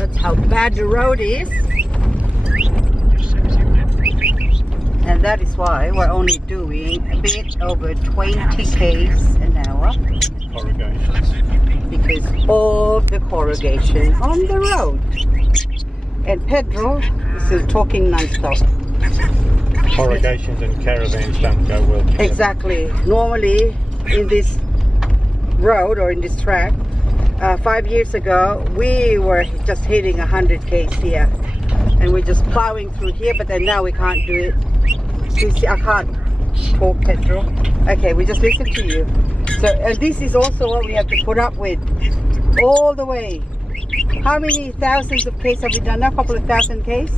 That's how bad the road is. And that is why we're only doing a bit over 20 k's an hour. Corrugations. Because all the corrugation on the road. And Pedro is still talking non-stop. Corrugations and caravans don't go well together. Exactly. Normally in this road or in this track, 5 years ago we were just hitting 100 k's here. And we're just plowing through here, but then now we can't do it. You see, I can't talk, Pedro. Okay, we just listen to you. So, and this is also what we have to put up with all the way. How many thousands of Ks have we done now? A couple of thousand Ks?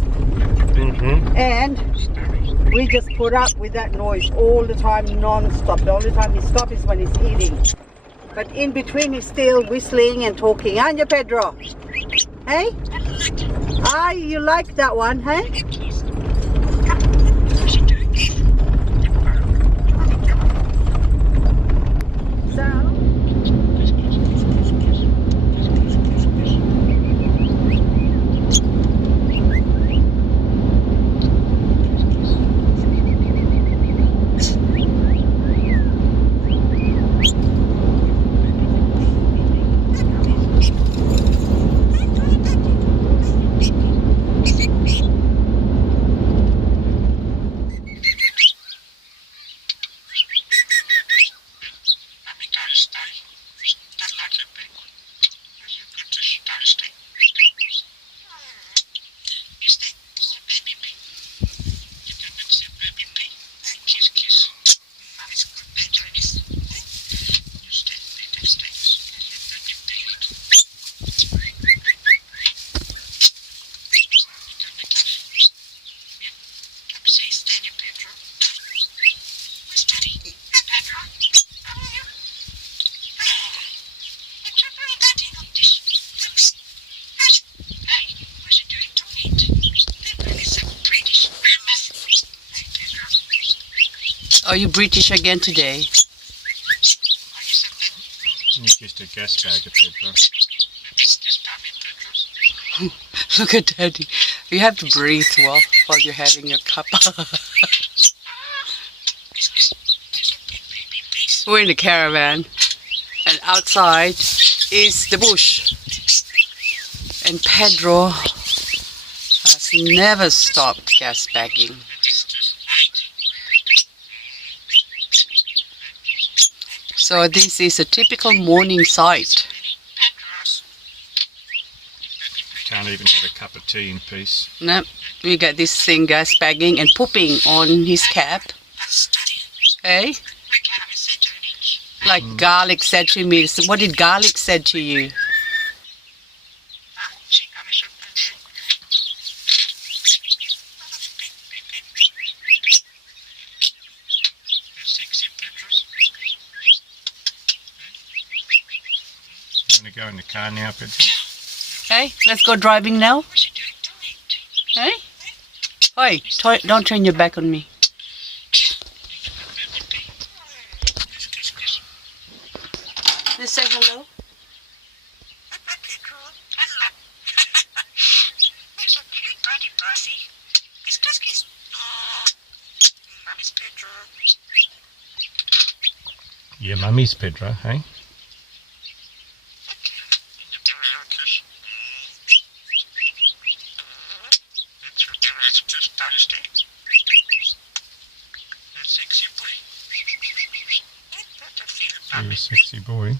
And we just put up with that noise all the time, non-stop. The only time he stops is when he's eating. But in between he's still whistling and talking. Anya, Pedro? Hey? Ah, you like that one, hey? Are you British again today? It's just a gas bag of Pedros. Look at Daddy. You have to breathe while you're having your cup. We're in the caravan, and outside is the bush. And Pedro has never stopped gas bagging. So this is a typical morning sight. Can't even have a cup of tea in peace. No, we got this thing gas bagging and pooping on his cap. Hey? Like Garlic said to me. So what did Garlic said to you? You want to go in the car now, Pedros? Hey, let's go driving now. Hey? Hey, don't turn your back on me. Let's say hello. Your mummy's Pedro, hey? You're a sexy boy.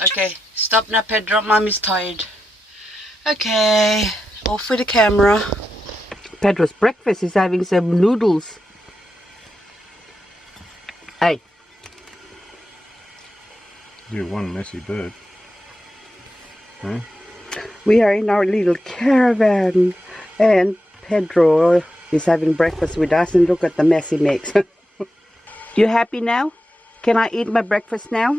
Okay, stop now, Pedro. Mommy's tired. Okay, off with the camera. Pedro's breakfast is having some noodles. Hey. You're one messy bird. Huh? We are in our little caravan and Pedro is having breakfast with us, and look at the mess he makes. You happy now? Can I eat my breakfast now?